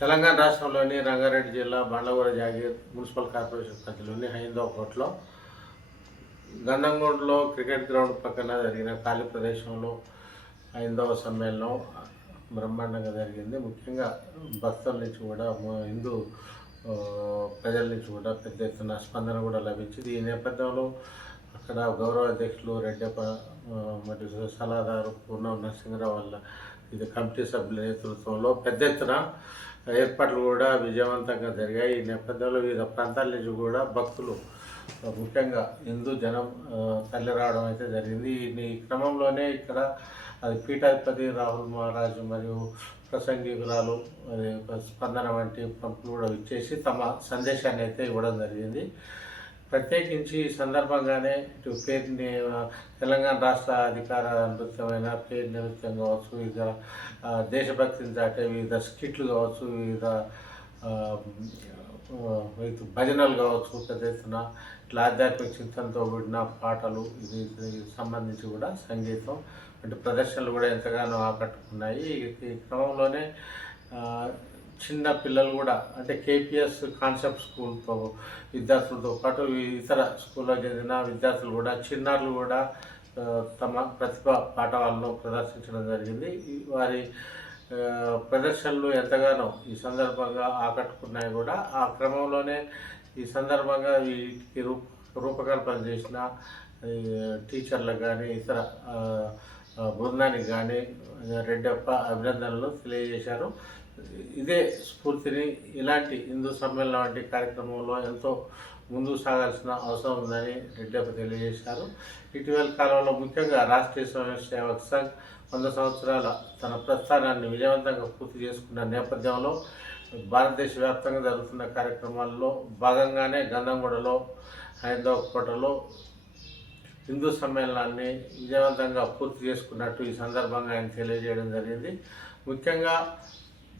తెలంగాణ రాష్ట్రంలోని రంగారెడ్డి జిల్లా Bandlaguda jagir municipal corporation పరిధిలోని హైందవ కోటలో గంధంగూడలో క్రికెట్ గ్రౌండ్ పక్కన జరిగిన ఖాళీ ప్రదేశంలో హైందవ సమ్మేళనం బ్రహ్మాండంగా జరిగింది. ముఖ్యంగా భక్తుల నుంచి కూడా హిందూ ప్రజల నుంచి కూడా పెద్ద ఎత్తున స్పందన కూడా లభించింది. ఈ నేపథ్యంలో అక్కడ గౌరవ అధ్యక్షులు రెడ్డప్ప మరియు సలహాదారు పూర్ణం నరసింహరావు వల్ల ఇది కమిటీ సభ్యుల నేతృత్వంలో పెద్ద ఎత్తున ఏర్పాట్లు కూడా విజయవంతంగా జరిగాయి. ఈ నేపథ్యంలో వివిధ ప్రాంతాల నుంచి కూడా భక్తులు ముఖ్యంగా హిందూ జనం తరలి రావడం అయితే జరిగింది. ఈ క్రమంలోనే ఇక్కడ అది పీఠాధిపతి రాహుల్ మహారాజు మరియు ప్రసంగికురాలు స్పందన వంటి ప్రముఖులు కూడా ఇచ్చేసి తమ సందేశాన్ని అయితే ఇవ్వడం జరిగింది. ప్రత్యేకించి ఈ సందర్భంగానే ఇటు పేరుని తెలంగాణ రాష్ట్ర అధికార నృత్యమైన పేరు నృత్యం కావచ్చు, వివిధ దేశభక్తిని దాటే వివిధ స్కిట్లు కావచ్చు, వివిధ భజనలు కావచ్చు, పెద్ద ఎత్తున ఇట్లా ఆధ్యాత్మిక చింతనతో కూడిన పాటలు ఇది సంబంధించి కూడా సంగీతం వంటి ప్రదర్శనలు కూడా ఎంతగానో ఆకట్టుకున్నాయి. ఈ క్రమంలోనే చిన్న పిల్లలు కూడా అంటే కేపీఎస్ కాన్సెప్ట్ స్కూల్తో విద్యార్థులతో పాటు ఇతర స్కూల్లో చెందిన విద్యార్థులు కూడా చిన్నారులు కూడా తమ ప్రతిభ పాఠవాలను ప్రదర్శించడం జరిగింది. వారి ప్రదర్శనలు ఎంతగానో ఈ సందర్భంగా ఆకట్టుకున్నాయి కూడా. ఆ క్రమంలోనే ఈ సందర్భంగా వీటికి రూపకల్పన చేసిన టీచర్లకు కానీ ఇతర బృందానికి కానీ రెడ్డప్ప అభినందనలు తెలియజేశారు. ఇదే స్ఫూర్తిని ఇలాంటి హిందూ సమ్మేళనం వంటి కార్యక్రమంలో ఎంతో ముందుకు సాగాల్సిన అవసరం ఉందని రెడ్డప్ప తెలియజేశారు. ఇటీవల కాలంలో ముఖ్యంగా రాష్ట్రీయ స్వయం సేవక్ సంఘ్ 100 సంవత్సరాల తన ప్రస్థానాన్ని విజయవంతంగా పూర్తి చేసుకున్న నేపథ్యంలో భారతదేశ వ్యాప్తంగా జరుగుతున్న కార్యక్రమాల్లో భాగంగానే గంధంగూడలో హైందవ కోటలో హిందూ సమ్మేళనాన్ని విజయవంతంగా పూర్తి చేసుకున్నట్టు ఈ సందర్భంగా ఆయన తెలియజేయడం జరిగింది. ముఖ్యంగా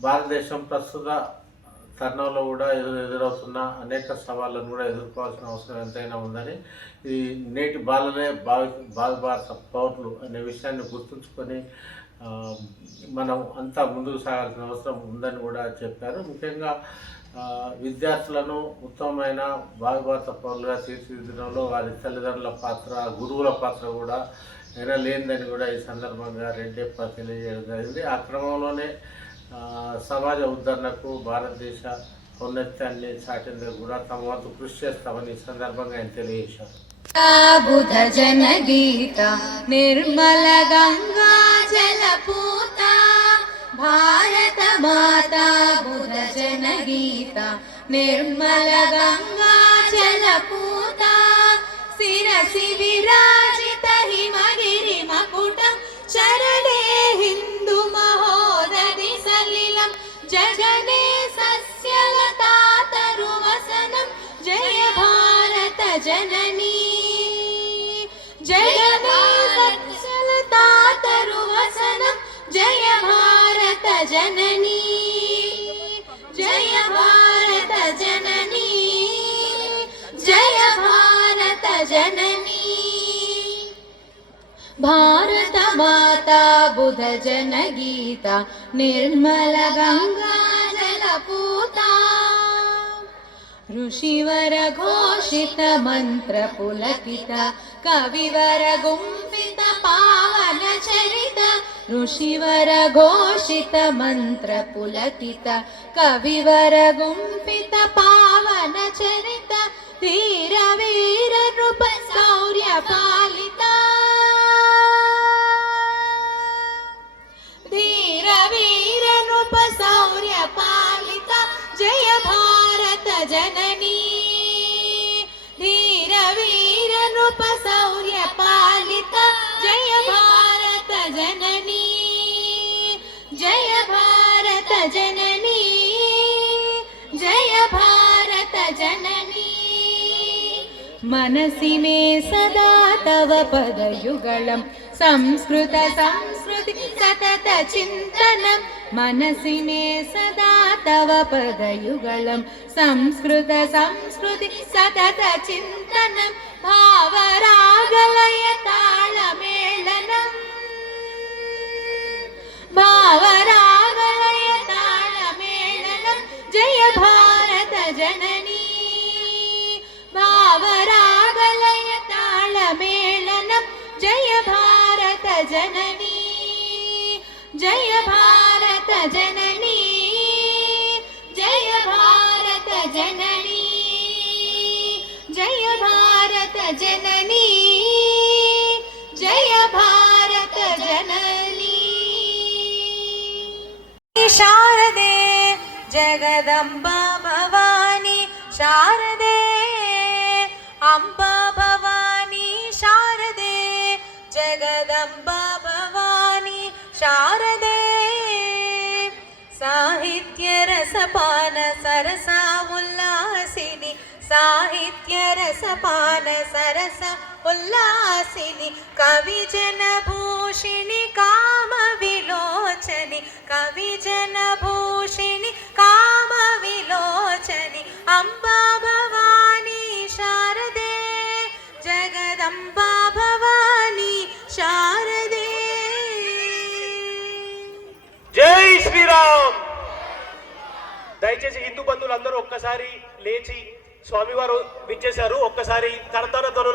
భారతదేశం ప్రస్తుత తరుణంలో కూడా ఎదురవుతున్న అనేక సవాళ్ళను కూడా ఎదుర్కోవాల్సిన అవసరం ఎంతైనా ఉందని, ఈ నేటి బాలలే భారత పౌరులు అనే విషయాన్ని గుర్తుంచుకొని మనం అంతా ముందుకు సాగాల్సిన అవసరం ఉందని కూడా చెప్పారు. ముఖ్యంగా విద్యార్థులను ఉత్తమమైన భారత పౌరులుగా తీర్చిదిద్దడంలో వారి తల్లిదండ్రుల పాత్ర, గురువుల పాత్ర కూడా లేనిదని కూడా ఈ సందర్భంగా రెడ్డప్ప తెలియజేయడం జరిగింది. ఆ క్రమంలోనే సమాజ ఉద్ధరణకు భారతదేశ ఔన్నత్యాన్ని చాటేందుకు కూడా తమ వంతు కృషి చేస్తామని ఈ సందర్భంగా ఆయన తెలియజేశారు. బుధ జన గీత నిర్మల గంగా జలపూత భారత మాత బుధ జన గీత నిర్మల గంగా జలపూత శిరసి విరాజిత హిమగిరి మకుటం చరణే హిందూ మహోదధి సలిలం జగనే సస్యలతా తరువసనం జయ భారత జననీ జగనే సస్యలతా తరువసనం జయ భారత జననీ జయ భారత జననీ జయ భారత జననీ భారత మాతా బుధ జన గీత నిర్మల గంగా జలపూత ఋషివర ఘోషిత మంత్ర పులకిత కవివర గుంఫిత పావన చరిత ఋషివర ఘోషిత మంత్ర పులకిత కవివర గుంఫిత పావన చరిత ధీర వీర నృప శౌర్య పాలిత ధీర వీర నృప శౌర్య పాలిత జయ భారత జననీ ధీర వీర నృప శౌర్య పాలిత జయ భారత జననీ జయ భారత జననీ జయ భారత జననీ మనసి మే సదా తవ పదయుగళం సంస్కృత సంస్కృతి సతత చింతనం మనసి మే సదా తవ పదయుగళం సంస్కృత సంస్కృతి సతత చింతనం భావరాగలయ తాళమేళనం భావరాగలయ తాళమేళనం जननी भावरागलय ताळमेलनं जय भारत जननी जय भारत जननी जय भारत जननी जय भारत जननी जय भारत जननी शारदे जगदम्बा भवानी शारदे अम्बा भवानी शारदे जगदम्बा भवानी शारदे साहित्य रसपान सरसा उल्लासिनी साहित्य रसपान सरस उल्लासिनी कविजन भूषिणि काम विलोचनि कविजन भूषिणि काम विलोचनि अम्बा भवानी शारदे जगदम्बा भवानी शारदे జై శ్రీరామ్. దయచేసి హిందూ బంధువులందరూ ఒక్కసారి లేచి స్వామివారు విచ్చేశారు. ఒక్కసారి కరతాళ ధ్వనులు